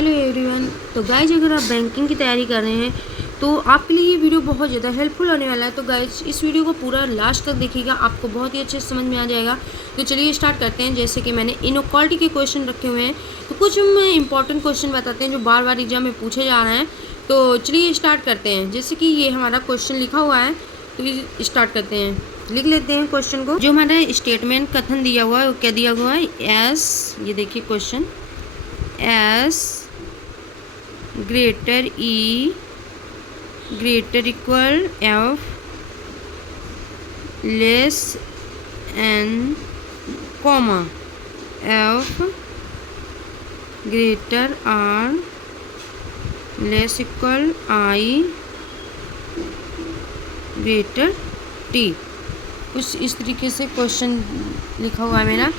Hello everyone. तो guys अगर आप बैंकिंग की तैयारी कर रहे हैं तो आपके लिए ये वीडियो बहुत ज़्यादा हेल्पफुल होने वाला है। तो गाइज इस वीडियो को पूरा लास्ट तक देखिएगा, आपको बहुत ही अच्छे से समझ में आ जाएगा। तो चलिए स्टार्ट करते हैं। जैसे कि मैंने इनइक्वालिटी के क्वेश्चन रखे हुए हैं, तो कुछ मैं इंपॉर्टेंट क्वेश्चन बताते हैं जो बार बार एग्जाम में पूछे जा रहे हैं। तो चलिए स्टार्ट करते हैं। जैसे कि ये हमारा क्वेश्चन लिखा हुआ है, तो स्टार्ट करते हैं, लिख लेते हैं क्वेश्चन को। जो हमारा स्टेटमेंट कथन दिया हुआ है वो क्या दिया हुआ है, एस, ये देखिए question, s greater e greater equal f less n comma f greater r less equal I greater t. कुछ इस तरीके से क्वेश्चन लिखा हुआ है मेरा।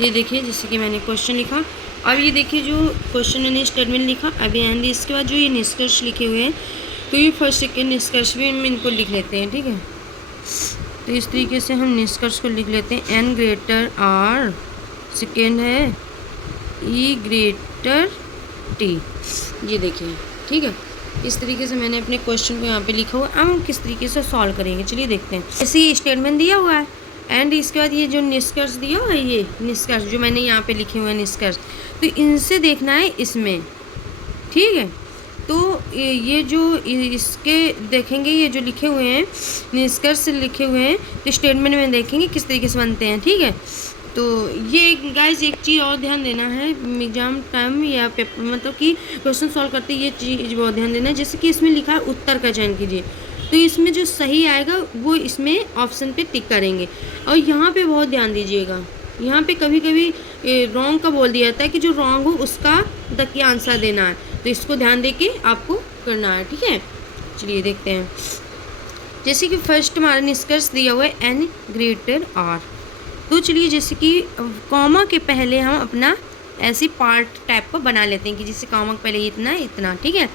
ये देखिए, जैसे कि मैंने क्वेश्चन लिखा। अब ये देखिए जो क्वेश्चन मैंने स्टेटमेंट लिखा, अभी एंड इसके बाद जो ये निष्कर्ष लिखे हुए हैं, तो ये फर्स्ट सेकेंड निष्कर्ष भी हम इनको लिख लेते हैं, ठीक है। तो इस तरीके से हम निष्कर्ष को लिख लेते हैं। एन ग्रेटर आर, सेकेंड है ई ग्रेटर टी, ये देखिए, ठीक है। इस तरीके से मैंने अपने क्वेश्चन को यहाँ पे लिखा हुआ है। हम किस तरीके से सॉल्व करेंगे, चलिए देखते हैं। जैसे ये स्टेटमेंट दिया हुआ है एंड इसके बाद ये जो निष्कर्ष दिया हुआ है, ये निष्कर्ष जो मैंने यहाँ पे लिखे हुए हैं निष्कर्ष, तो इनसे देखना है इसमें, ठीक है। तो ये जो इसके देखेंगे, ये जो लिखे हुए हैं निष्कर्ष लिखे हुए हैं, तो स्टेटमेंट में देखेंगे किस तरीके से बनते हैं, ठीक है। तो ये गाइस एक चीज़ और ध्यान देना है एग्जाम टाइम या पेपर, मतलब कि क्वेश्चन सॉल्व करते ये चीज़ बहुत ध्यान देना है। जैसे कि इसमें लिखा है उत्तर का चयन कीजिए, तो इसमें जो सही आएगा वो इसमें ऑप्शन पे टिक करेंगे। और यहाँ पे बहुत ध्यान दीजिएगा, यहाँ पे कभी कभी रॉन्ग का बोल दिया जाता है कि जो रॉन्ग हो उसका द आंसर देना है, तो इसको ध्यान दे के आपको करना है, ठीक है। चलिए देखते हैं। जैसे कि फर्स्ट हमारा निष्कर्ष दिया हुआ है एन ग्रेटर आर, तो चलिए जैसे कि कॉमा के पहले हम अपना ऐसी पार्ट टाइप को बना लेते हैं कि जैसे कॉमा के पहले इतना इतना, ठीक है।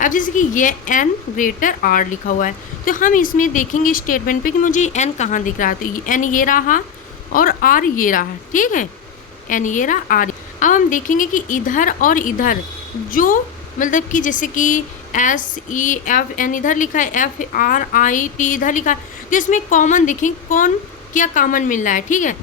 अब जैसे कि ये एन ग्रेटर आर लिखा हुआ है, तो हम इसमें देखेंगे स्टेटमेंट पे कि मुझे एन कहाँ दिख रहा है। तो एन ये रहा और आर ये रहा, ठीक है। एन ये रहा, आर। अब हम देखेंगे कि इधर और इधर जो मतलब कि जैसे कि एस ई एफ एन इधर लिखा है, एफ आर आई टी इधर लिखा है, तो इसमें कॉमन देखें कौन क्या कॉमन मिल रहा है, ठीक है।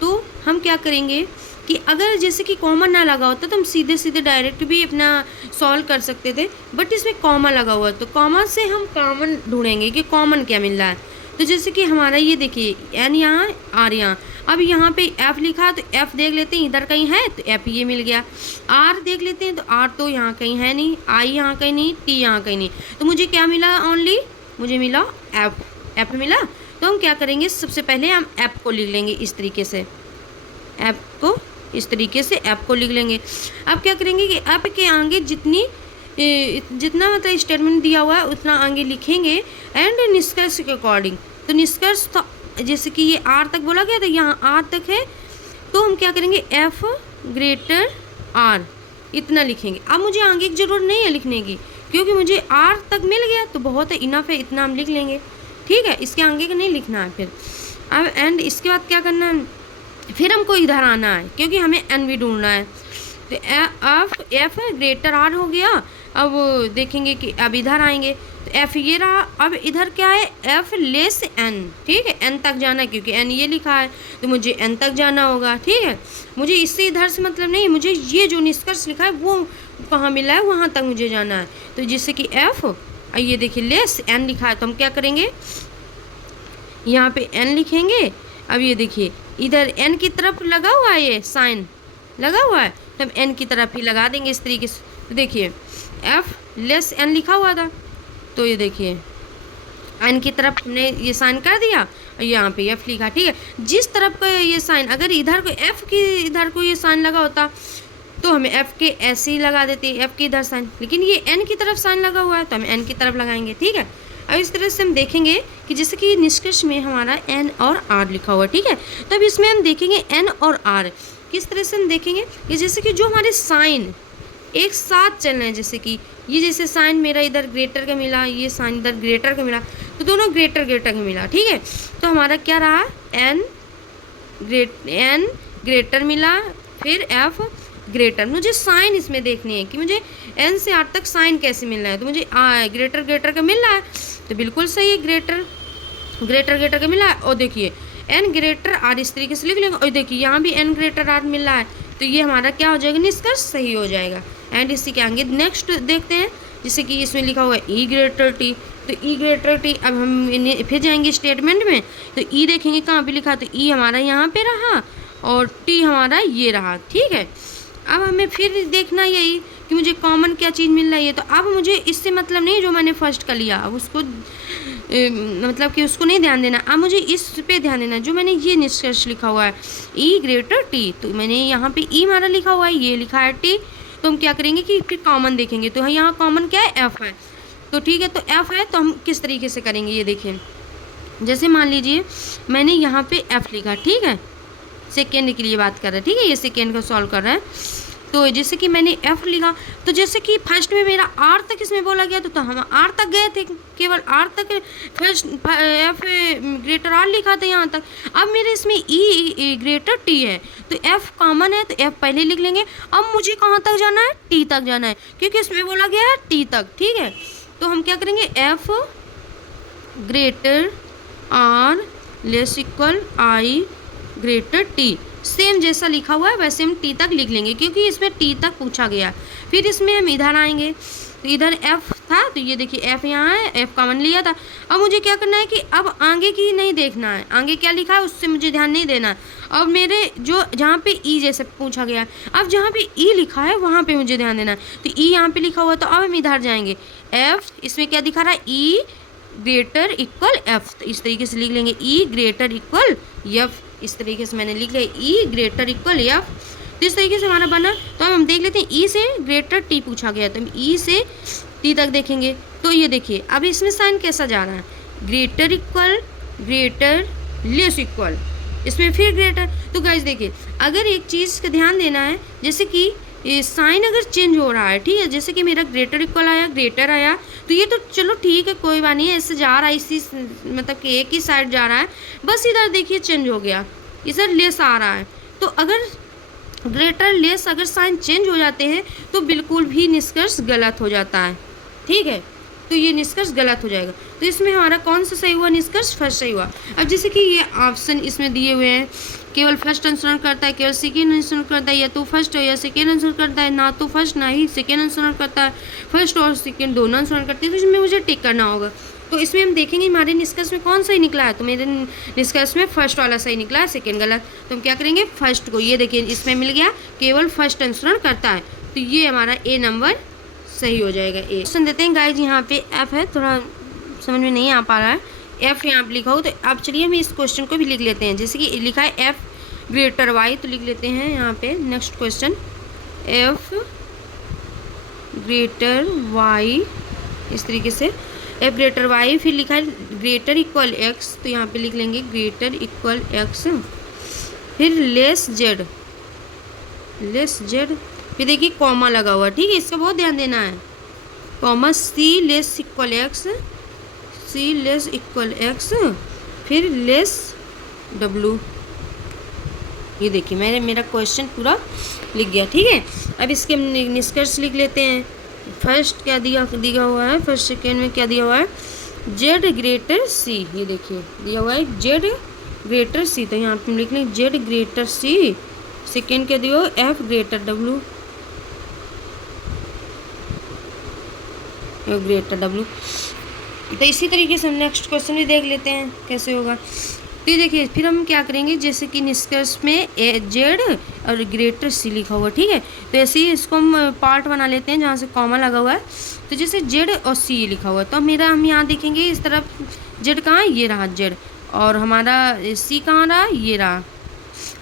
तो हम क्या करेंगे कि अगर जैसे कि कॉमन ना लगा होता तो हम सीधे सीधे डायरेक्ट भी अपना सॉल्व कर सकते थे, बट इसमें कॉमा लगा हुआ है, तो कॉमा से हम कॉमन ढूंढेंगे कि कॉमन क्या मिल रहा है। तो जैसे कि हमारा ये देखिए एन यहाँ आर यहाँ, अब यहाँ पे एफ लिखा है तो एफ देख लेते हैं इधर कहीं है, तो एफ ये मिल गया। आर देख लेते हैं तो आर तो यहाँ कहीं है नहीं, आई यहाँ कहीं नहीं, टी यहाँ कहीं नहीं, तो मुझे क्या मिला, ओनली मुझे मिला एफ, एफ मिला। तो हम क्या करेंगे, सबसे पहले हम ऐप को लिख लेंगे इस तरीके से, ऐप को इस तरीके से ऐप को लिख लेंगे। अब क्या करेंगे कि ऐप के आगे जितना मतलब स्टेटमेंट दिया हुआ है उतना आगे लिखेंगे एंड निष्कर्ष के अकॉर्डिंग। तो निष्कर्ष तो जैसे कि ये आर तक बोला गया था, यहाँ आर तक है, तो हम क्या करेंगे एफ ग्रेटर आर इतना लिखेंगे। अब मुझे आगे की ज़रूरत नहीं है लिखने की, क्योंकि मुझे आर तक मिल गया तो बहुत है, इनफ है, इतना हम लिख लेंगे, ठीक है। इसके आगे का नहीं लिखना है फिर। अब एंड इसके बाद क्या करना है, फिर हमको इधर आना है क्योंकि हमें एन भी ढूंढना है। तो एफ ग्रेटर आर हो गया। अब देखेंगे कि अब इधर आएंगे तो एफ ये रहा। अब इधर क्या है, एफ लेस एन, ठीक है। एन तक जाना है क्योंकि एन ये लिखा है, तो मुझे एन तक जाना होगा, ठीक है। मुझे इससे इधर से मतलब नहीं, मुझे ये जो निष्कर्ष लिखा है वो कहाँ मिला है वहाँ तक मुझे जाना है। तो जैसे कि एफ ये देखिए लेस एन लिखा है, तो हम क्या करेंगे, यहाँ पे एन लिखेंगे। अब ये देखिए इधर एन की तरफ लगा हुआ है, ये साइन लगा हुआ है, तो हम एन की तरफ ही लगा देंगे इस तरीके से। तो देखिए एफ लेस एन लिखा हुआ था, तो ये देखिए एन की तरफ हमने ये साइन कर दिया और यहाँ पे एफ लिखा, ठीक है। जिस तरफ का ये साइन, अगर इधर को एफ की इधर को ये साइन लगा होता तो हमें एफ के ऐसे ही लगा देते, एफ के इधर साइन, लेकिन ये एन की तरफ साइन लगा हुआ है तो हम एन की तरफ लगाएंगे, ठीक है। अब इस तरह से हम देखेंगे कि जैसे कि निष्कर्ष में हमारा एन और आर लिखा हुआ है, ठीक है। तो अब इसमें हम देखेंगे एन और आर किस तरह से हम देखेंगे कि जैसे कि जो हमारे साइन एक साथ चल रहे हैं, जैसे कि ये जैसे साइन मेरा इधर ग्रेटर का मिला, ये साइन इधर ग्रेटर का मिला, तो दोनों ग्रेटर ग्रेटर का मिला, ठीक है। तो हमारा क्या रहा, एन ग्रेटर मिला, फिर एफ ग्रेटर, मुझे साइन इसमें देखनी है कि मुझे एन से आर तक साइन कैसे मिल रहा है। तो मुझे ग्रेटर ग्रेटर का मिल रहा है तो बिल्कुल सही है, ग्रेटर ग्रेटर ग्रेटर का मिला है। और देखिए एन ग्रेटर आर इस तरीके से लिख लेंगे, और देखिए यहाँ भी एन ग्रेटर आर मिल रहा है, तो ये हमारा क्या हो जाएगा, निष्कर्ष सही हो जाएगा। एंड इससे क्या आगे नेक्स्ट देखते हैं, जैसे कि इसमें लिखा हुआ है ई ग्रेटर टी, तो ई ग्रेटर टी, अब हम फिर जाएंगे स्टेटमेंट में, तो ई देखेंगे कहाँ पे लिखा, तो ई हमारा यहाँ पे रहा और टी हमारा ये रहा, ठीक है। अब हमें फिर देखना यही कि मुझे कॉमन क्या चीज़ मिल रही है। तो अब मुझे इससे मतलब नहीं जो मैंने फर्स्ट का लिया, अब उसको मतलब कि उसको नहीं ध्यान देना, अब मुझे इस पे ध्यान देना जो मैंने ये निष्कर्ष लिखा हुआ है ई ग्रेटर टी, तो मैंने यहाँ पे ई हमारा लिखा हुआ है, ये लिखा है टी, तो हम क्या करेंगे कि फिर कॉमन देखेंगे। तो यहाँ कॉमन क्या है, एफ है, तो ठीक है, तो एफ है तो हम किस तरीके से करेंगे ये देखिए। जैसे मान लीजिए मैंने यहाँ पे एफ लिखा, ठीक है, सेकेंड के लिए बात कर रहा है, ठीक है, ये सेकेंड को सॉल्व कर रहा है। तो जैसे कि मैंने एफ लिखा, तो जैसे कि फर्स्ट में मेरा आर तक इसमें बोला गया, तो हम आर तक गए थे, केवल आर तक फर्स्ट एफ ग्रेटर आर लिखा था यहाँ तक। अब मेरे इसमें ई ग्रेटर टी है, तो एफ कॉमन है, तो एफ पहले लिख लेंगे। अब मुझे कहाँ तक जाना है, टी तक जाना है, क्योंकि इसमें बोला गया है टी तक, ठीक है। तो हम क्या करेंगे, F greater r less equal I greater T, same जैसा लिखा हुआ है वैसे हम टी तक लिख लेंगे, क्योंकि इसमें टी तक पूछा गया। फिर इसमें हम इधर आएंगे, तो इधर एफ था, तो ये देखिए एफ यहाँ है, एफ कॉमन लिया था। अब मुझे क्या करना है कि अब आगे की नहीं देखना है, आगे क्या लिखा है उससे मुझे ध्यान नहीं देना। अब मेरे जो जहाँ पे ई जैसे पूछा गया, अब जहाँ पे ई लिखा है वहाँ पे मुझे ध्यान देना है। तो ई यहाँ पे लिखा हुआ, तो अब हम इधर जाएंगे, एफ इसमें क्या दिखा रहा है, ई ग्रेटर इक्वल एफ, तो इस तरीके से लिख लेंगे ई ग्रेटर इक्वल एफ, इस तरीके से मैंने लिख लिया ई ग्रेटर इक्वल एफ। तो इस तरीके से हमारा बना। तो हम देख लेते हैं, ई से ग्रेटर टी पूछा गया, तो हम ई से टी तक देखेंगे। तो ये देखिए अब इसमें साइन कैसा जा रहा है, greater equal greater less equal, इसमें फिर ग्रेटर। तो गाइस देखिए अगर एक चीज़ का ध्यान देना है, जैसे कि साइन अगर चेंज हो रहा है, ठीक है, जैसे कि मेरा ग्रेटर इक्वल आया, ग्रेटर आया, तो ये तो चलो ठीक है, कोई बात नहीं है, ऐसे जा रहा है, इसी मतलब कि एक ही साइड जा रहा है, बस इधर देखिए चेंज हो गया, इधर लेस आ रहा है। तो अगर ग्रेटर लेस अगर साइन चेंज हो जाते हैं तो बिल्कुल भी निष्कर्ष गलत हो जाता है, ठीक है, तो ये निष्कर्ष गलत हो जाएगा। तो इसमें हमारा कौन सा सही हुआ, निष्कर्ष फर्स्ट सही हुआ। अब जैसे कि ये ऑप्शन इसमें दिए हुए हैं, केवल फर्स्ट अनुसरण करता है, केवल सेकेंड अनुसरण करता है, या तो फर्स्ट या सेकेंड अनुसरण करता है, ना तो फर्स्ट ना ही सेकेंड अनुसरण करता है, फर्स्ट और सेकेंड दोनों अनुसरण करते हैं, तो इसमें मुझे टिक करना होगा। तो इसमें हम देखेंगे हमारे निष्कर्ष में कौन सही निकला है, तो मेरे निष्कर्ष में फर्स्ट वाला सही निकला है, सेकेंड गलत। तो हम क्या करेंगे, फर्स्ट को, ये देखिए इसमें मिल गया केवल फर्स्ट अनुसरण करता है, तो ये हमारा ए नंबर सही हो जाएगा। ए क्वेश्चन देते हैं गाइज, यहाँ पे एफ है, थोड़ा समझ में नहीं आ पा रहा है, एफ यहाँ पे लिखा हो, तो अब चलिए हम इस क्वेश्चन को भी लिख लेते हैं। जैसे कि लिखा है एफ ग्रेटर वाई, तो लिख लेते हैं यहाँ पे next question, f greater y, इस तरीके से एफ ग्रेटर वाई, फिर लिखा है ग्रेटर इक्वल एक्स, तो यहाँ पे लिख लेंगे ग्रेटर इक्वल एक्स, फिर लेस जेड, फिर देखिए कॉमा लगा हुआ, ठीक है, इसका बहुत ध्यान देना है, कॉमा सी लेस इक्वल एक्स, सी लेस इक्वल एक्स, फिर लेस डब्लू। ये देखिए मेरा क्वेश्चन पूरा लिख गया, ठीक है। अब इसके निष्कर्ष लिख लेते हैं। फर्स्ट क्या दिया हुआ है, फर्स्ट सेकेंड में क्या दिया हुआ है, जेड ग्रेटर सी, ये देखिए दिया हुआ है जेड ग्रेटर सी, तो यहाँ पे हम लिख लें जेड ग्रेटर सी, सेकेंड क्या दिया हुआ F greater W, greater W. तो इसी तरीके से हम नेक्स्ट क्वेश्चन भी देख लेते हैं कैसे होगा। तो ये देखिए फिर हम क्या करेंगे, जैसे कि निष्कर्ष में जेड और ग्रेटर सी लिखा हुआ, ठीक है, तो ऐसे ही इसको हम पार्ट बना लेते हैं जहाँ से कॉमा लगा हुआ है। तो जैसे जेड और सी लिखा हुआ है, तो हम यहाँ देखेंगे इस तरफ जेड कहाँ है, ये रहा जेड, और हमारा सी कहाँ रहा, ये रहा।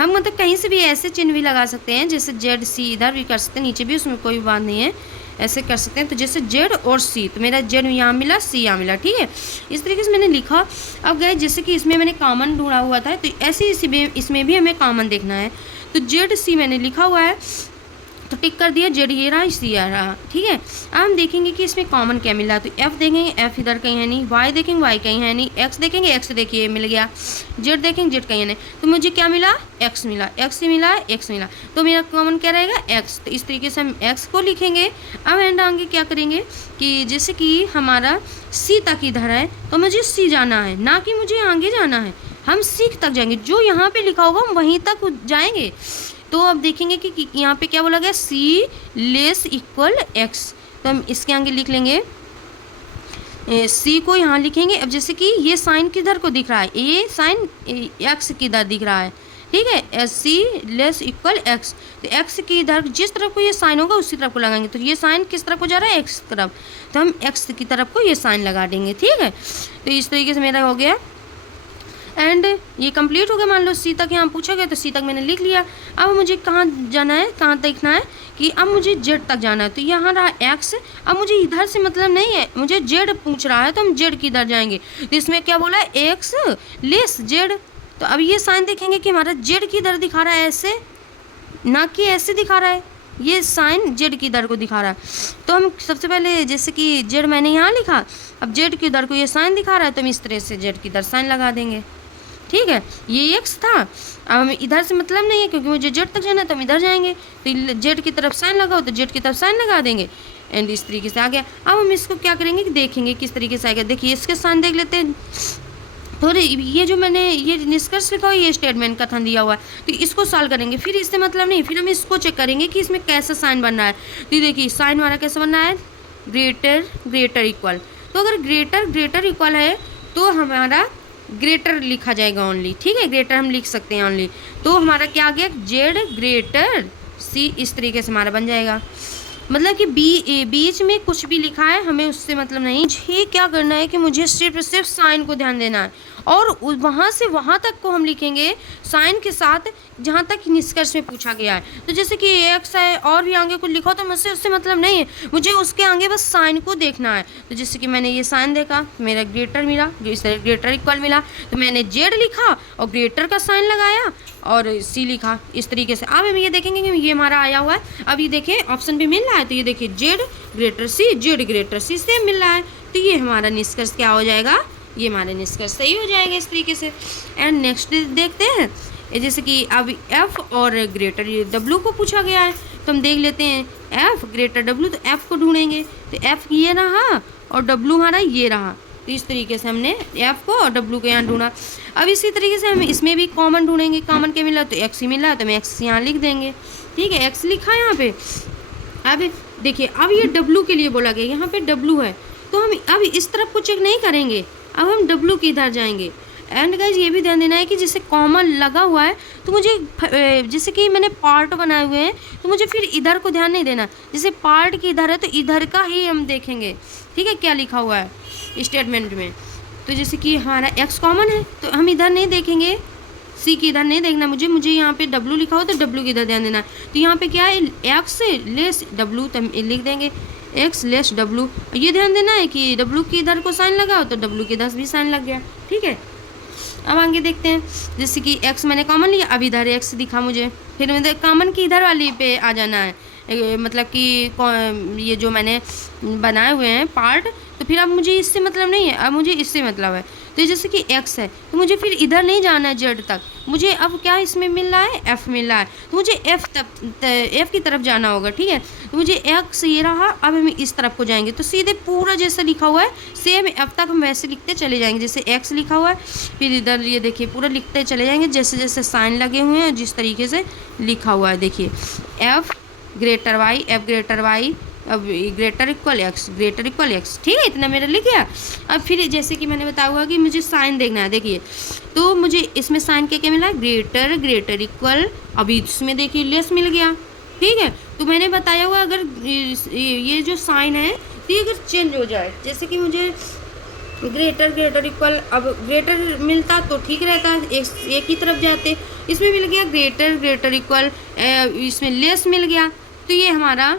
हम मतलब कहीं से भी ऐसे चिन्ह भी लगा सकते हैं, जैसे जेड सी इधर भी कर सकते हैं, नीचे भी, उसमें कोई बात नहीं है, ऐसे कर सकते हैं। तो जैसे जेड और सी, तो मेरा जेड यहाँ मिला, सी यहाँ मिला, ठीक है, इस तरीके से मैंने लिखा। अब गए जैसे कि इसमें मैंने कॉमन ढूंढा हुआ था, तो ऐसे ही इसमें भी हमें कॉमन देखना है। तो जेड सी मैंने लिखा हुआ है, तो टिक कर दिया, जेड ये रहा, सी आ रहा, ठीक है। अब हम देखेंगे कि इसमें कॉमन क्या मिला, तो एफ देखेंगे, एफ इधर कहीं है नहीं, वाई देखेंगे, वाई कहीं है नहीं, एक्स देखेंगे, एक्स देखिए मिल गया, जेड देखेंगे, जेड कहीं है नहीं, तो मुझे क्या मिला, एक्स मिला, एक्स मिला, एक्स मिला, तो मेरा कॉमन क्या रहेगा, एक्स। तो इस तरीके से हम एक्स को लिखेंगे। अब एंड आगे क्या करेंगे कि जैसे कि हमारा सी तक इधर है, तो मुझे सी जाना है, ना कि मुझे आगे जाना है, हम सी तक जाएंगे, जो यहाँ पे लिखा होगा हम वहीं तक जाएंगे। तो अब देखेंगे कि यहाँ पे क्या बोला गया, सी लेस इक्वल एक्स, तो हम इसके आगे लिख लेंगे, सी को यहाँ लिखेंगे। अब जैसे कि ये साइन किधर को दिख रहा है, ये साइन एक्स किधर दिख रहा है, ठीक है, s c less equal x, तो एक्स की इधर जिस तरफ को ये साइन होगा उसी तरफ को लगाएंगे, तो ये साइन किस तरफ को जा रहा है, एक्स तरफ, तो हम एक्स की तरफ को ये साइन लगा देंगे, ठीक है। तो इस तरीके से मेरा हो गया एंड ये कंप्लीट हो गया। मान लो सी तक यहाँ पूछा गया, तो सी तक मैंने लिख लिया। अब मुझे कहाँ जाना है, कहाँ देखना है कि अब मुझे जेड तक जाना है, तो यहाँ रहा एक्स। अब मुझे इधर से मतलब नहीं है, मुझे जेड पूछ रहा है, तो हम जेड किधर जाएंगे, तो इसमें क्या बोला है, एक्स लेस जेड। तो अब ये साइन देखेंगे कि हमारा जेड किधर दिखा रहा है, ऐसे ना कि ऐसे दिखा रहा है, ये साइन जेड की दर को दिखा रहा है। तो हम सबसे पहले जैसे कि जेड मैंने यहाँ लिखा, अब जेड की दर को ये साइन दिखा रहा है, तो हम इस तरह से जेड की दर साइन लगा देंगे, ठीक है। ये एक्स था, अब हमें इधर से मतलब नहीं है क्योंकि मुझे जेड तक जाना है, तो हम इधर जाएंगे, तो जेड की तरफ साइन लगाओ तो जेड की तरफ साइन लगा देंगे एंड इस तरीके से आ गया। अब हम इसको क्या करेंगे कि देखेंगे किस तरीके से आ गया। देखिए इसके साइन देख लेते हैं थोड़े, ये जो मैंने ये निष्कर्ष लिखा हुआ है, ये स्टेटमेंट कथन दिया हुआ है, तो इसको सॉल्व करेंगे। फिर इससे मतलब नहीं, फिर हम इसको चेक करेंगे कि इसमें कैसा साइन बन रहा है। तो देखिए साइन हमारा कैसे बन रहा है, ग्रेटर ग्रेटर इक्वल, तो अगर ग्रेटर ग्रेटर इक्वल है तो हमारा ग्रेटर लिखा जाएगा ओनली, ठीक है, ग्रेटर हम लिख सकते हैं ओनली। तो हमारा क्या आ गया, जेड ग्रेटर सी, इस तरीके से हमारा बन जाएगा। मतलब कि बीच में कुछ भी लिखा है हमें उससे मतलब नहीं, मुझे क्या करना है कि मुझे सिर्फ साइन को ध्यान देना है और वहाँ से वहाँ तक को हम लिखेंगे साइन के साथ जहाँ तक निष्कर्ष में पूछा गया है। तो जैसे कि एक्स है और भी आगे कुछ लिखा तो मुझसे उससे मतलब नहीं है, मुझे उसके आगे बस साइन को देखना है। तो जैसे कि मैंने ये साइन देखा, मेरा ग्रेटर मिला, ग्रेटर इक्वल मिला, तो मैंने जेड लिखा और ग्रेटर का साइन लगाया और सी लिखा, इस तरीके से। अब हम ये देखेंगे कि ये हमारा आया हुआ है। अब ये देखिए ऑप्शन भी मिल रहा है, तो ये देखिए जेड ग्रेटर सी, जेड ग्रेटर सी से मिल रहा है, तो ये हमारा निष्कर्ष क्या हो जाएगा, ये हमारा निष्कर्ष सही हो जाएगा इस तरीके से। एंड नेक्स्ट देखते हैं, जैसे कि अब एफ और ग्रेटर डब्ल्यू को पूछा गया है, तो हम देख लेते हैं एफ ग्रेटर डब्ल्यू, तो एफ को ढूंढेंगे, तो एफ ये रहा और डब्ल्यू हमारा ये रहा, तो इस तरीके से हमने एफ को और डब्ल्यू को यहाँ ढूंढा। अब इसी तरीके से हम इसमें भी कॉमन ढूंढेंगे, कॉमन क्या मिला, तो एक्स ही मिला, तो हम एक्स यहाँ लिख देंगे, ठीक है, एक्स लिखा है यहाँ पे। अब देखिए अब ये डब्ल्यू के लिए बोला गया, यहाँ पे डब्ल्यू है, तो हम अब इस तरफ को चेक नहीं करेंगे, अब हम डब्ल्यू की इधर जाएंगे। एंड गाइज ये भी ध्यान देना है कि जैसे कॉमन लगा हुआ है तो मुझे जैसे कि मैंने पार्ट बनाए हुए हैं तो मुझे फिर इधर को ध्यान नहीं देना, जैसे पार्ट की इधर है तो इधर का ही हम देखेंगे, ठीक है, क्या लिखा हुआ है स्टेटमेंट में। तो जैसे कि हमारा एक्स कॉमन है तो हम इधर नहीं देखेंगे, सी की इधर नहीं देखना मुझे यहाँ पे डब्ल्यू लिखा हो तो डब्ल्यू की इधर ध्यान देना। तो यहाँ पे क्या है, एक्स लेस डब्ल्यू, तो हम लिख देंगे एक्स लेस डब्ल्यू। ये ध्यान देना है कि डब्ल्यू की इधर को साइन लगाओ तो डब्ल्यू की इधर भी साइन लग गया, ठीक है। अब आगे देखते हैं, जैसे कि एक्स मैंने कॉमन लिया, अब इधर एक्स दिखा मुझे, फिर मुझे कॉमन की इधर वाली पे आ जाना है, मतलब कि ये जो मैंने बनाए हुए हैं पार्ट, तो फिर अब मुझे इससे मतलब नहीं है, अब मुझे इससे मतलब है। तो जैसे कि एक्स है तो मुझे फिर इधर नहीं जाना है जेड तक, मुझे अब क्या इसमें मिल रहा है, एफ मिल रहा है, तो मुझे एफ की तरफ जाना होगा, ठीक है। तो मुझे एक्स ये रहा, अब हम इस तरफ को जाएंगे तो सीधे पूरा जैसा लिखा हुआ है सेम एफ तक हम वैसे लिखते चले जाएंगे, जैसे एक्स लिखा हुआ है फिर इधर ये देखिए पूरा लिखते चले जाएंगे जैसे जैसे साइन लगे हुए हैं जिस तरीके से लिखा हुआ है। देखिए f greater y, f greater y, अब greater equal x, greater equal x, ठीक है, इतना मेरा लिख गया। अब फिर जैसे कि मैंने बताया हुआ कि मुझे साइन देखना है, देखिए तो मुझे इसमें साइन क्या मिला, ग्रेटर ग्रेटर इक्वल, अभी इसमें देखिए लेस मिल गया, ठीक है। तो मैंने बताया हुआ अगर ये जो साइन है तो ये अगर चेंज हो जाए, जैसे कि मुझे ग्रेटर ग्रेटर इक्वल, अब ग्रेटर मिलता तो ठीक रहता, एक ही तरफ जाते, इसमें मिल गया ग्रेटर ग्रेटर इक्वल, इसमें लेस मिल गया, तो ये हमारा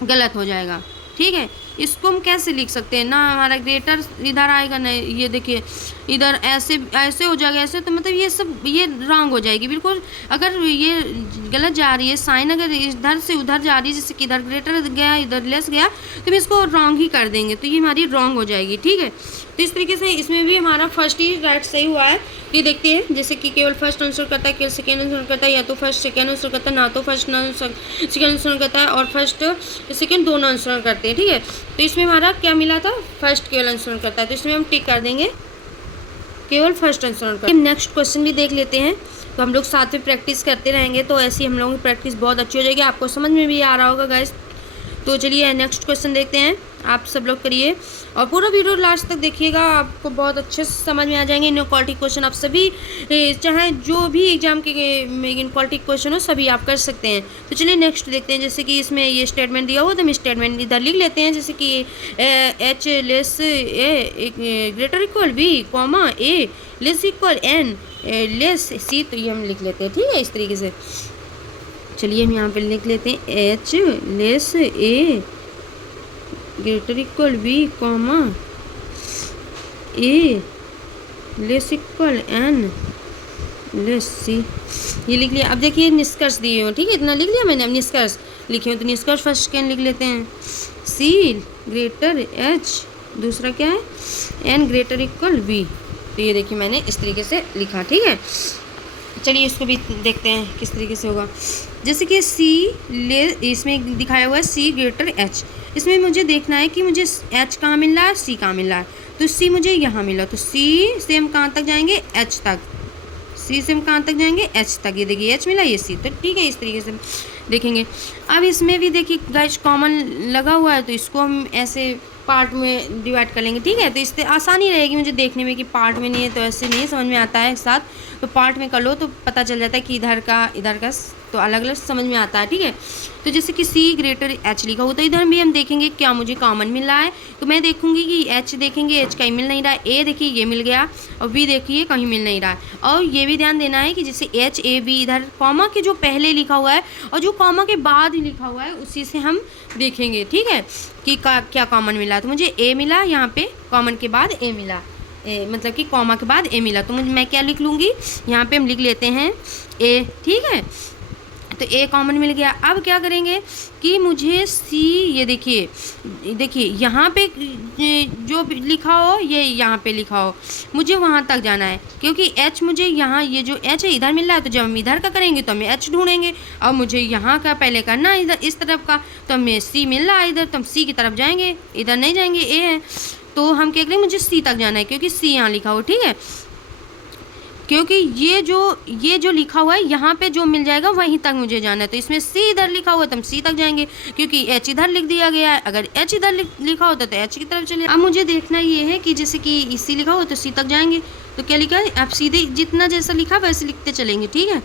गलत हो जाएगा, ठीक है। इसको हम कैसे लिख सकते हैं ना, हमारा ग्रेटर इधर आएगा ना, ये देखिए इधर ऐसे ऐसे हो जाएगा ऐसे, तो मतलब ये सब ये रॉन्ग हो जाएगी बिल्कुल। अगर ये गलत जा रही है साइन, अगर इधर से उधर जा रही है, जैसे कि इधर ग्रेटर गया इधर लेस गया, तो हम इसको रॉन्ग ही कर देंगे, तो ये हमारी रॉन्ग हो जाएगी, ठीक है। तो इस तरीके से इसमें भी हमारा फर्स्ट ही राइट सही हुआ है। ये देखते हैं जैसे कि केवल फर्स्ट आंसर करता है, केवल सेकेंड आंसर करता है, या तो फर्स्ट सेकेंड आंसर करता है, ना तो फर्स्ट ना सेकेंड आंसर करता है, और फर्स्ट सेकेंड दोनों आंसर करते हैं, ठीक है। तो इसमें हमारा क्या मिला था, फर्स्ट केवल आंसर करता है, तो इसमें हम टिक कर देंगे केवल फर्स्ट आंसर करता है। नेक्स्ट क्वेश्चन भी देख लेते हैं, तो हम लोग साथ में प्रैक्टिस करते रहेंगे, तो ऐसी हम लोगों की प्रैक्टिस बहुत अच्छी हो जाएगी, आपको समझ में भी आ रहा होगा गाइस। तो चलिए नेक्स्ट क्वेश्चन देखते हैं, आप सब लोग करिए और पूरा वीडियो लास्ट तक देखिएगा, आपको बहुत अच्छे से समझ में आ जाएंगे। इनक्वालिटी क्वेश्चन आप सभी चाहे जो भी एग्जाम के इनक्वालिटी क्वेश्चन हो सभी आप कर सकते हैं। तो चलिए नेक्स्ट देखते हैं, जैसे कि इसमें ये स्टेटमेंट दिया हुआ, तो हम स्टेटमेंट इधर लिख लेते हैं, जैसे कि एच लेस ए ग्रेटर इक्वल बी कॉमा ए लेस इक्वल एन लेस सी, तो ये हम लिख लेते हैं, ठीक है, इस तरीके से। चलिए हम यहाँ पे लिख लेते हैं एच लेस ए ग्रेटर इक्वल बी कॉमा ए लेस इक्वल एन लेस सी, ये लिख लिया। अब देखिए निष्कर्ष दिए हो, ठीक है, इतना लिख लिया मैंने। अब निष्कर्ष लिखे हो, तो निष्कर्ष फर्स्ट सेकेंड लिख लेते हैं, सी ग्रेटर एच, दूसरा क्या है एन ग्रेटर इक्वल बी, तो ये देखिए मैंने इस तरीके से लिखा, ठीक है। चलिए इसको भी देखते हैं किस तरीके से होगा, जैसे कि सी ले, इसमें दिखाया हुआ है सी ग्रेटर एच, इसमें मुझे देखना है कि मुझे एच कहाँ मिल रहा है, सी कहाँ मिल रहा है, तो सी मुझे यहाँ मिला, तो सी से हम कहाँ तक जाएंगे, एच तक, सी से हम कहाँ तक जाएंगे, एच तक, ये देखिए एच मिला, ये सी, तो ठीक है, इस तरीके से देखेंगे। अब इसमें भी देखिए गाइस कॉमन लगा हुआ है, तो इसको हम ऐसे पार्ट में डिवाइड कर लेंगे, ठीक है, तो इससे आसानी रहेगी मुझे देखने में कि पार्ट में नहीं है तो ऐसे नहीं समझ में आता है एक साथ, तो पार्ट में कर लो तो पता चल जाता है कि इधर का तो अलग अलग समझ में आता है, ठीक है। तो जैसे कि सी ग्रेटर एच लिखा हो, तो इधर भी हम देखेंगे क्या मुझे कॉमन मिल रहा है, तो मैं देखूंगी कि एच देखेंगे, एच कहीं मिल नहीं रहा है, ए देखिए ये मिल गया, और बी देखिए कहीं मिल नहीं रहा है। और ये भी ध्यान देना है कि जैसे एच ए बी इधर कॉमा के जो पहले लिखा हुआ है और जो कॉमा के बाद लिखा हुआ है उसी से हम देखेंगे, ठीक है, कि क्या कॉमन मिला। तो मुझे ए मिला, यहाँ पे कॉमन के बाद ए मिला, मतलब कि कॉमा के बाद ए मिला, तो मैं क्या लिख लूँगी, यहाँ पे हम लिख लेते हैं ए, ठीक है, तो ए कॉमन मिल गया। अब क्या करेंगे कि मुझे सी, ये देखिए यहाँ पे जो लिखा हो ये यहाँ पे लिखा हो, मुझे वहाँ तक जाना है, क्योंकि एच मुझे यहाँ ये जो एच है इधर मिल रहा है, तो जब हम इधर का करेंगे तो हम एच ढूंढेंगे, अब मुझे यहाँ का पहले करना है इधर इस तरफ का, तो हमें सी मिल रहा है इधर, तो हम सी की तरफ जाएंगे, इधर नहीं जाएंगे, ए है, तो हम क्या करेंगे, मुझे सी तक जाना है क्योंकि सी यहाँ लिखा हो, ठीक है, क्योंकि ये जो लिखा हुआ है यहाँ पे जो मिल जाएगा वहीं तक मुझे जाना है, तो इसमें सी इधर लिखा हुआ है तो हम सी तक जाएंगे, क्योंकि एच इधर लिख दिया गया है, अगर एच इधर लिखा होता तो एच की तरफ चले। अब मुझे देखना ये है कि जैसे कि सी लिखा हो तो सी तक जाएंगे, तो क्या लिखा है, आप सीधे जितना जैसा लिखा वैसे लिखते चलेंगे, ठीक है,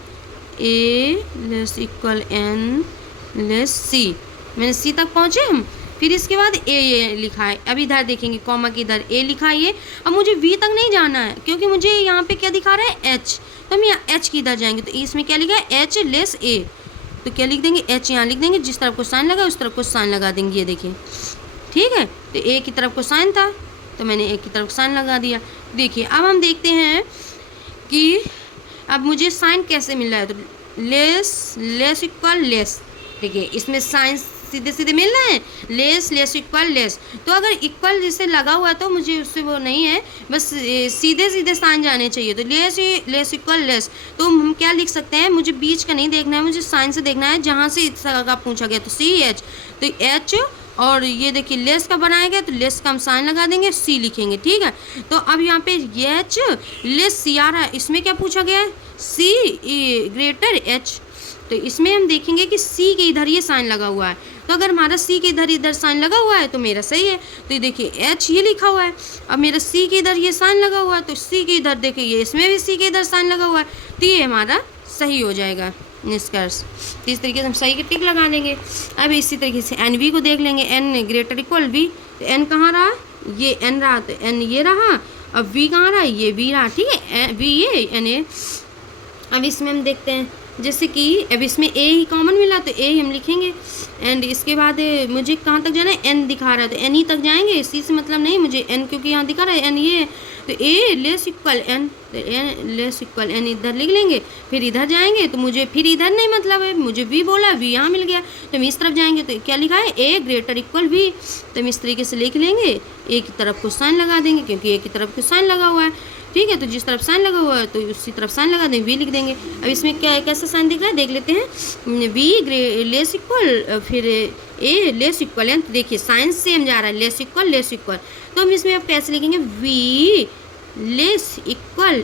ए लेस इक्वल एन लेस सी, मैंने सी तक पहुँचे हम, फिर इसके बाद ए लिखा है, अब इधर देखेंगे कॉमा की इधर ए लिखा है ये, अब मुझे वी तक नहीं जाना है क्योंकि मुझे यहाँ पे क्या दिखा रहा है एच, तो हम यहाँ एच की इधर जाएंगे, तो इसमें क्या लिखा है एच लेस ए, तो क्या लिख देंगे एच यहाँ लिख देंगे, जिस तरफ को साइन लगा उस तरफ को साइन लगा देंगे, ये देखिए, ठीक है, तो ए की तरफ को साइन था तो मैंने ए की तरफ साइन लगा दिया। देखिए अब हम देखते हैं कि अब मुझे साइन कैसे मिल रहा है, तो लेस इक्वल लेस, देखिए इसमें साइन सीधे सीधे मिल रहे हैं, लेस इक्वल लेस, तो अगर इक्वल जैसे लगा हुआ है तो मुझे उससे वो नहीं है, बस सीधे सीधे साइन जाने चाहिए, तो लेस इक्वल लेस, तो हम क्या लिख सकते हैं, मुझे बीच का नहीं देखना है, मुझे साइन से देखना है, जहाँ से इस तरह का पूछा गया, तो सी एच, तो एच और ये देखिए लेस का बनाया गया, तो लेस का हम साइन लगा देंगे, सी लिखेंगे, ठीक है। तो अब यहाँ पे एच लेस सी आ रहा है, इसमें क्या पूछा गया है, सी ग्रेटर एच, तो इसमें हम देखेंगे कि सी के इधर ये साइन लगा हुआ है, तो अगर हमारा सी के इधर साइन लगा हुआ है तो मेरा सही है, तो ये देखिए एच ये लिखा हुआ है, अब मेरा सी के इधर ये साइन लगा हुआ है, तो सी के इधर देखिए इसमें भी सी के इधर साइन लगा हुआ है, तो ये हमारा सही हो जाएगा निष्कर्ष। तो इस तरीके से हम सही के टिक लगा देंगे। अब इसी तरीके से एन वी को देख लेंगे, एन ग्रेटर इक्वल वी, तो एन कहाँ रहा, ये एन रहा, तो एन ये रहा, अब वी कहाँ रहा, ये वी रहा, ठीक है, वी ये एन ए। अब इसमें हम देखते हैं जैसे कि अब इसमें ए ही कॉमन मिला तो ए ही हम लिखेंगे। एंड इसके बाद मुझे कहाँ तक जाना है, एन दिखा रहा है तो एन ही तक जाएंगे, सी से मतलब नहीं मुझे, एन क्योंकि यहाँ दिखा रहा है एन ये, तो ए लेस इक्वल एन, तो एन लेस इक्वल एन इधर लिख लेंगे। फिर इधर जाएंगे तो मुझे फिर इधर नहीं मतलब है, मुझे वी बोला, वी यहाँ मिल गया, तो हम इस तरफ जाएंगे तो क्या लिखा है, ए ग्रेटर इक्वल वी, तो हम इस तरीके से लिख लेंगे। ए की तरफ को साइन लगा देंगे क्योंकि ए की तरफ को साइन लगा हुआ है, ठीक है। तो जिस तरफ साइन लगा हुआ है तो उसी तरफ साइन लगा देंगे, वी लिख देंगे। अब इसमें क्या कैसा साइन दिख रहा है देख लेते हैं, वी लेस इक्वल फिर ए लेस इक्वल एन, तो देखिए साइन सेम जा रहा है, लेस इक्वल, तो हम इसमें अब कैसे लिखेंगे, वी लेस इक्वल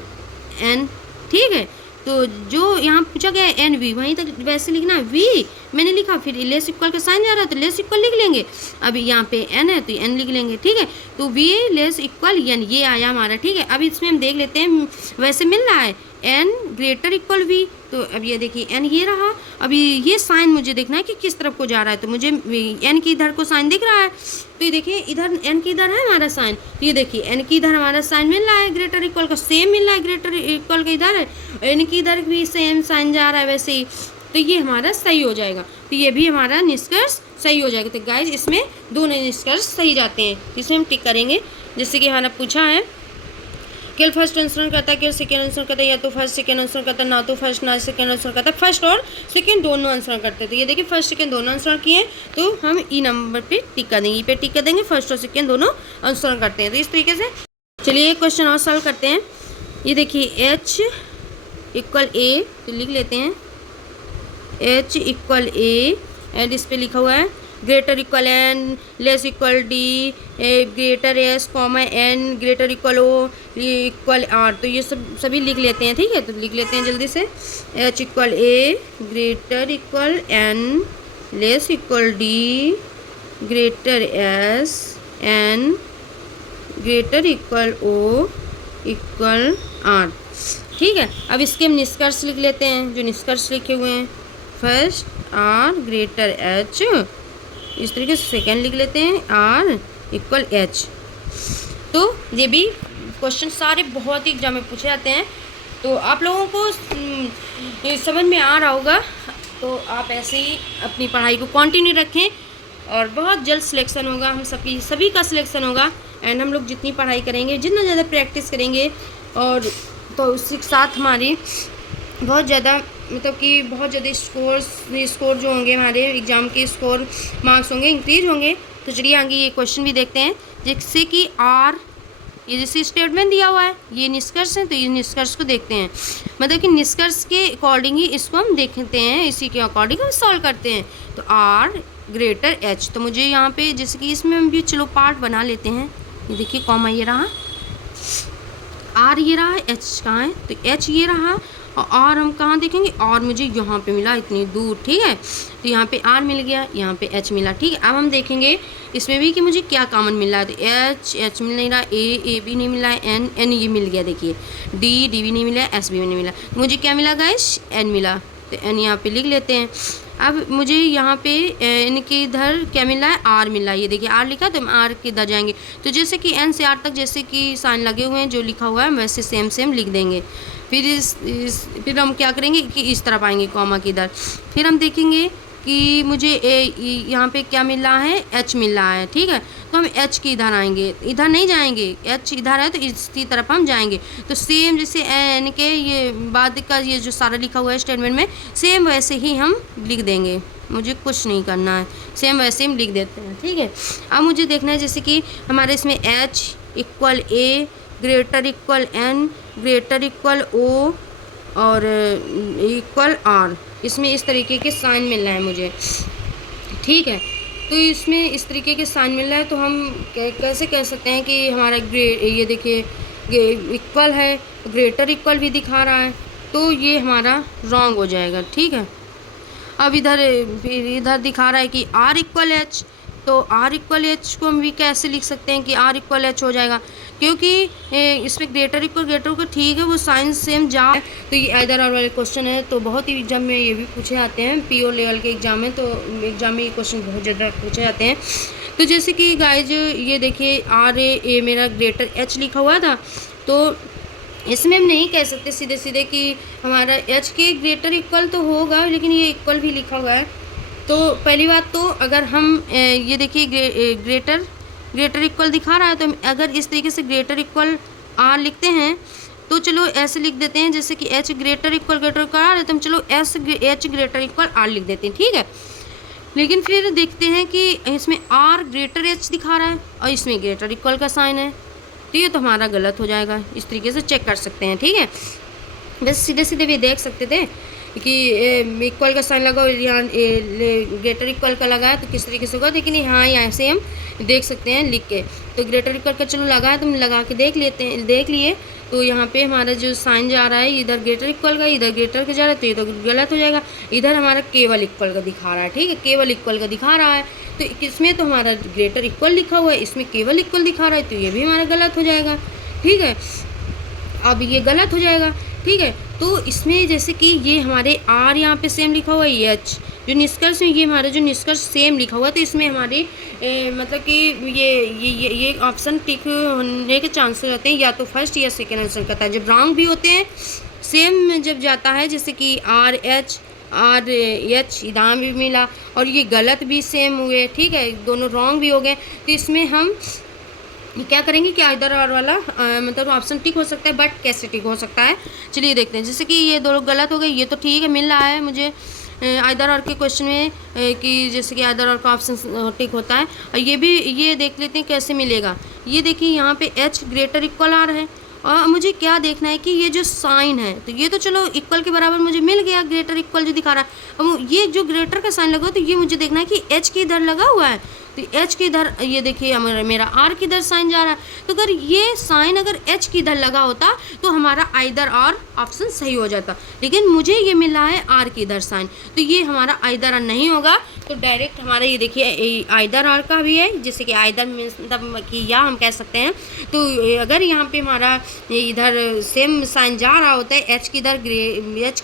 एन, ठीक है। तो जो यहाँ पूछा गया है एन वी, वहीं तक वैसे लिखना है, वी मैंने लिखा, फिर लेस इक्वल का साइन जा रहा है तो लेस इक्वल लिख लेंगे। अब यहाँ पे एन है तो एन लिख लेंगे, ठीक है। तो वी लेस इक्वल एन ये आया हमारा, ठीक है। अब इसमें हम देख लेते हैं, वैसे मिल रहा है एन ग्रेटर इक्वल वी, तो अब ये देखिए एन ये रहा। अभी ये साइन मुझे देखना है कि किस तरफ को जा रहा है, तो मुझे एन की इधर को साइन दिख रहा है, तो ये देखिए इधर एन की इधर है हमारा साइन, तो ये देखिए एन की इधर हमारा साइन मिल रहा है, ग्रेटर इक्वल का सेम मिल रहा है, ग्रेटर इक्वल का इधर है, एन की इधर भी सेम साइन जा रहा है वैसे ही, तो ये हमारा सही हो जाएगा। तो ये भी हमारा निष्कर्ष सही हो जाएगा। तो गाइज इसमें दोनों निष्कर्ष सही जाते हैं, इसमें हम टिक करेंगे। जैसे कि हमारा पूछा है केवल फर्स्ट अनुसरण करता है, केवल सेकेंड अनुसरण करता है, या तो फर्स्ट सेकेंड अनुसरण करता है, ना तो फर्स्ट ना सेकेंड अनुसरण करता है, फर्स्ट और सेकेंड दोनों अनुसरण करते हैं। तो ये देखिए फर्स्ट सेकेंड दोनों अनुसरण किए, तो हम ई नंबर पे टिक कर देंगे, ई पे टिक कर देंगे, फर्स्ट और सेकेंड दोनों अनुसरण करते हैं। तो इस तरीके से चलिए एक क्वेश्चन और सॉल्व करते हैं। ये देखिए एच इक्वल ए, तो लिख लेते हैं एच इक्वल ए, एंड इस पर लिखा हुआ है greater equal N less equal d, greater s comma n greater equal o equal r, तो ये सब सभी लिख लेते हैं, ठीक है। तो लिख लेते हैं जल्दी से, एच इक्वल ए greater equal N less equal d greater s n greater equal o equal r, ठीक है। अब इसके हम निष्कर्ष लिख लेते हैं, जो निष्कर्ष लिखे हुए हैं, फर्स्ट आर ग्रेटर एच, इस तरीके से सेकेंड लिख लेते हैं आर इक्वल एच। तो ये भी क्वेश्चन सारे बहुत ही एग्जाम में पूछे जाते हैं, तो आप लोगों को समझ में आ रहा होगा। तो आप ऐसे ही अपनी पढ़ाई को कंटिन्यू रखें और बहुत जल्द सिलेक्शन होगा, हम सभी का सिलेक्शन होगा। एंड हम लोग जितनी पढ़ाई करेंगे, जितना ज़्यादा प्रैक्टिस करेंगे, और तो उसके साथ हमारी बहुत ज़्यादा मतलब कि बहुत ज़्यादा स्कोर जो होंगे हमारे एग्ज़ाम के स्कोर मार्क्स होंगे, इंक्रीज होंगे। तो चलिए आगे ये क्वेश्चन भी देखते हैं, जैसे कि आर, ये जैसे स्टेटमेंट दिया हुआ है, ये निष्कर्ष है, तो ये निष्कर्ष को देखते हैं, मतलब कि निष्कर्ष के अकॉर्डिंग ही इसको हम देखते हैं, इसी के अकॉर्डिंग हम सॉल्व करते हैं। तो आर ग्रेटर एच, तो मुझे यहाँ पे जैसे कि इसमें हम भी चलो पार्ट बना लेते हैं। ये देखिए कॉमा ये रहा, आर ये रहा, एच कहाँ है, तो एच ये रहा, और आर हम कहाँ देखेंगे, आर मुझे यहाँ पे मिला इतनी दूर, ठीक है। तो यहाँ पे आर मिल गया, यहाँ पे एच मिला, ठीक है। अब हम देखेंगे इसमें भी कि मुझे क्या कॉमन मिल रहा है, तो एच मिल नहीं रहा, ए भी नहीं मिला है, एन ये मिल गया, देखिए डी भी नहीं मिला, एस भी नहीं मिला, मुझे क्या मिला गाइस, एन मिला, तो एन यहाँ पे लिख लेते हैं। अब मुझे यहाँ पे इनके इधर क्या मिला है, आर मिला है, ये देखिए आर लिखा, तो हम आर के इधर जाएंगे, तो जैसे कि एन से आर तक जैसे कि साइन लगे हुए हैं, जो लिखा हुआ है वैसे सेम लिख देंगे। फिर हम क्या करेंगे कि इस तरफ आएंगे कॉमा की इधर, फिर हम देखेंगे कि मुझे यहाँ पे क्या मिल रहा है, एच मिल रहा है, ठीक है। तो हम एच के इधर आएंगे, इधर नहीं जाएंगे, एच इधर है तो इसी तरफ हम जाएंगे। तो सेम जैसे एन के ये बाद का ये जो सारा लिखा हुआ है स्टेटमेंट में, सेम वैसे ही हम लिख देंगे, मुझे कुछ नहीं करना है, सेम वैसे हम लिख देते हैं, ठीक है। अब मुझे देखना है जैसे कि हमारे इसमें एच इक्वल ए greater equal N greater equal O और इक्वल आर, इसमें इस तरीके के साइन मिल रहा है मुझे, ठीक है। तो इसमें इस तरीके के साइन मिल रहा है, तो हम कैसे कह सकते हैं कि हमारा ये देखिए इक्वल है, ग्रेटर इक्वल भी दिखा रहा है, तो ये हमारा रॉन्ग हो जाएगा, ठीक है। अब इधर दिखा रहा है कि आर इक्वल एच, तो आर इक्वल एच को हम भी कैसे लिख सकते हैं कि आर इक्वल एच हो जाएगा, क्योंकि इसमें ग्रेटर इक्वल ठीक है, वो साइन सेम जा, तो ये आइदर और वाले क्वेश्चन है, तो बहुत ही एग्जाम में ये भी पूछे जाते हैं, पीओ लेवल के एग्जाम में, तो एग्जाम में ये क्वेश्चन बहुत ज़्यादा पूछे जाते हैं। तो जैसे कि गाइज ये देखिए आर ए मेरा ग्रेटर एच लिखा हुआ था, तो इसमें हम नहीं कह सकते सीधे सीधे कि हमारा एच के ग्रेटर इक्वल तो होगा, लेकिन ये इक्वल भी लिखा हुआ है। तो पहली बात तो अगर हम ये देखिए ग्रेटर इक्वल दिखा रहा है, तो अगर इस तरीके से ग्रेटर इक्वल आर लिखते हैं तो चलो ऐसे लिख देते हैं, जैसे कि एच ग्रेटर इक्वल आर है तो हम चलो एच ग्रेटर इक्वल आर लिख देते हैं, ठीक है। लेकिन फिर देखते हैं कि इसमें आर ग्रेटर एच दिखा रहा है और इसमें ग्रेटर इक्वल का साइन है, तो ये तो हमारा गलत हो जाएगा। इस तरीके से चेक कर सकते हैं, ठीक है। बस सीधे सीधे भी देख सकते थे कि इक्वल का साइन लगा और यहाँ ग्रेटर इक्वल का लगा है तो किस तरीके से होगा, लेकिन यहाँ ऐसे हम देख सकते हैं लिख के। तो ग्रेटर इक्वल का चलो लगा है तो हम लगा के देख लिए तो यहाँ पे हमारा जो साइन जा रहा है इधर ग्रेटर इक्वल का, इधर ग्रेटर का जा रहा है, तो ये तो गलत हो जाएगा। इधर हमारा केवल इक्वल का दिखा रहा है, ठीक है, केवल इक्वल का दिखा रहा है, तो इसमें तो हमारा ग्रेटर इक्वल लिखा हुआ है, इसमें केवल इक्वल दिखा रहा है, तो ये भी हमारा गलत हो जाएगा, ठीक है। अब ये गलत हो जाएगा, ठीक है। तो इसमें जैसे कि ये हमारे आर यहाँ पे सेम लिखा हुआ है, एच जो निष्कर्ष में ये हमारा जो निष्कर्ष सेम लिखा हुआ है, तो इसमें हमारे मतलब कि ये ऑप्शन टिक होने के चांसेस रहते हैं, या तो फर्स्ट या सेकेंड आंसर करता है। जब रॉन्ग भी होते हैं सेम जब जाता है, जैसे कि आर एच इधर भी मिला और ये गलत भी सेम हुए, ठीक है, दोनों रॉन्ग भी हो गए, तो इसमें हम क्या करेंगे कि आइदर और वाला मतलब ऑप्शन टिक हो सकता है, बट कैसे टिक हो सकता है चलिए देखते हैं। जैसे कि ये दोनों गलत हो गए, ये तो ठीक है, मिल रहा है मुझे आइदर और के क्वेश्चन में कि जैसे कि आइदर और का ऑप्शन टिक होता है, और ये देख लेते हैं कैसे मिलेगा। ये देखिए यहाँ पे एच ग्रेटर इक्वल आ रहा है और मुझे क्या देखना है कि ये जो साइन है, तो ये तो चलो इक्वल के बराबर मुझे मिल गया, ग्रेटर इक्वल जो दिखा रहा है। अब ये जो ग्रेटर का साइन लगा तो ये मुझे देखना है कि एच के इधर लगा हुआ है, तो एच के इधर ये देखिए मेरा आर की इधर साइन जा रहा है, तो अगर ये साइन अगर एच की इधर लगा होता तो हमारा आइदर और ऑप्शन सही हो जाता, लेकिन मुझे ये मिल रहा है आर की इधर साइन, तो ये हमारा आइदर और नहीं होगा। तो डायरेक्ट हमारा ये देखिए आइदर और का भी है, जैसे कि आइदर मतलब कि या हम कह सकते हैं। तो अगर यहाँ पे हमारा इधर सेम साइन जा रहा होता है, एच की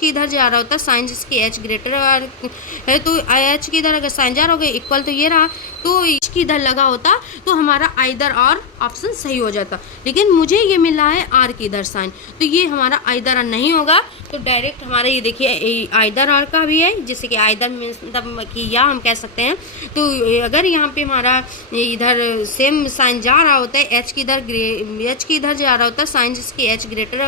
इधर जा रहा होता है साइन, जिसकी एच ग्रेटर है, तो एच की इधर अगर साइन जा रहा होगा इक्वल, तो ये रहा, तो इसकी इधर लगा होता तो हमारा आइदर और ऑप्शन सही हो जाता, लेकिन मुझे ये मिला है आर की इधर साइन, तो ये हमारा आइदर और नहीं होगा। तो डायरेक्ट हमारा ये देखिए आइदर और का भी है, जैसे कि आइदर मतलब कि या हम कह सकते हैं। तो अगर यहाँ पे हमारा इधर सेम साइन जा रहा होता है, एच की इधर जा रहा होता है साइन, जिसकी एच ग्रेटर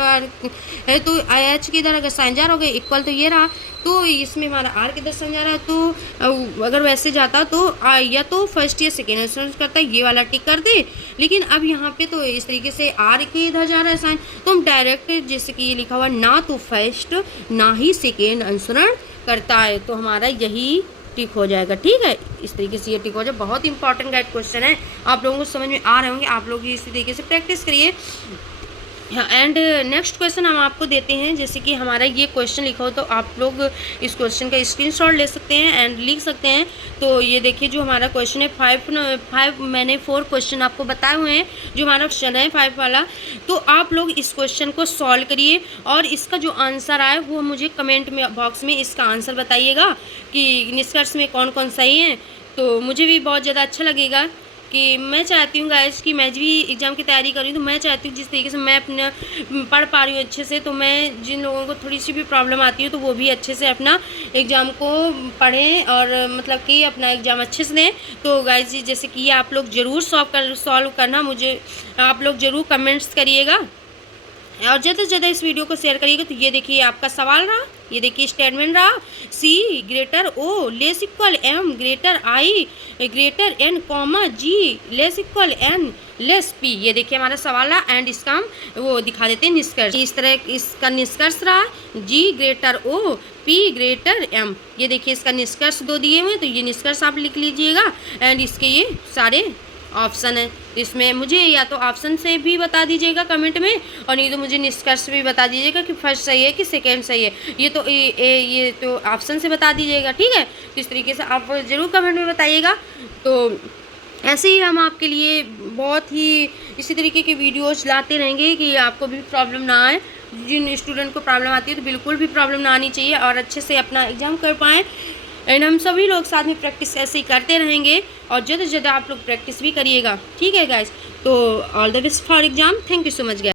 है, तो एच की इधर अगर साइन जा रहा होगा इक्वल, तो ये रहा, तो इसमें हमारा आर की इधर साइन जा रहा है, तो अगर वैसे जाता तो या तो फर्स्ट या सेकेंड आंसर करता है, ये वाला टिक कर दे। लेकिन अब यहाँ पे तो इस तरीके से आर के इधर जा रहा है साइन, तो हम डायरेक्ट जैसे कि ये लिखा हुआ ना तो फर्स्ट ना ही सेकेंड अनुसरण करता है, तो हमारा यही टिक हो जाएगा, ठीक है। इस तरीके से ये टिक हो जाए। बहुत इंपॉर्टेंट गाइड क्वेश्चन है, आप लोगों को समझ में आ रहे होंगे, आप लोग इसी तरीके से प्रैक्टिस करिए। एंड नेक्स्ट क्वेश्चन हम आपको देते हैं, जैसे कि हमारा ये क्वेश्चन लिखा हो तो आप लोग इस क्वेश्चन का स्क्रीनशॉट ले सकते हैं एंड लिख सकते हैं। तो ये देखिए जो हमारा क्वेश्चन है 5 मैंने 4 क्वेश्चन आपको बताए हुए हैं, जो हमारा क्वेश्चन है 5 वाला, तो आप लोग इस क्वेश्चन को सॉल्व करिए और इसका जो आंसर आए वो मुझे कमेंट में बॉक्स में इसका आंसर बताइएगा कि निष्कर्ष में कौन कौन सही है। तो मुझे भी बहुत ज़्यादा अच्छा लगेगा कि मैं चाहती हूँ गाइस कि मैं भी एग्ज़ाम की तैयारी कर रही हूँ, तो मैं चाहती हूँ जिस तरीके से मैं अपना पढ़ पा रही हूँ अच्छे से, तो मैं जिन लोगों को थोड़ी सी भी प्रॉब्लम आती है तो वो भी अच्छे से अपना एग्ज़ाम को पढ़ें और मतलब कि अपना एग्ज़ाम अच्छे से दें। तो गाइस जी जैसे कि ये आप लोग ज़रूर सॉल्व करना, मुझे आप लोग ज़रूर कमेंट्स करिएगा और ज़्यादा से ज़्यादा इस वीडियो को शेयर करिएगा। तो ये देखिए आपका सवाल रहा, ये देखिए स्टेटमेंट रहा, C greater O less equal M greater I greater N comma G less equal N less P. ये देखिए हमारा सवाल रहा एंड इसका हम वो दिखा देते हैं निष्कर्ष। इस तरह इसका निष्कर्ष रहा G greater O P greater M. ये देखिए इसका निष्कर्ष 2 दिए हुए हैं, तो ये निष्कर्ष आप लिख लीजिएगा एंड इसके ये सारे ऑप्शन है। इसमें मुझे या तो ऑप्शन से भी बता दीजिएगा कमेंट में, और नहीं तो मुझे निष्कर्ष भी बता दीजिएगा कि फर्स्ट सही है कि सेकंड सही है। ये तो ऑप्शन से बता दीजिएगा, ठीक है। तो इस तरीके से आप ज़रूर कमेंट में बताइएगा। तो ऐसे ही हम आपके लिए बहुत ही इसी तरीके के वीडियोज़ लाते रहेंगे कि आपको भी प्रॉब्लम ना आए। जिन स्टूडेंट को प्रॉब्लम आती है तो बिल्कुल भी प्रॉब्लम ना आनी चाहिए और अच्छे से अपना एग्ज़ाम कर पाएँ। एंड हम सभी लोग साथ में प्रैक्टिस ऐसे ही करते रहेंगे और ज़्यादा से ज़्यादा आप लोग प्रैक्टिस भी करिएगा, ठीक है गाइस। तो all the best for exam. Thank you so much guys.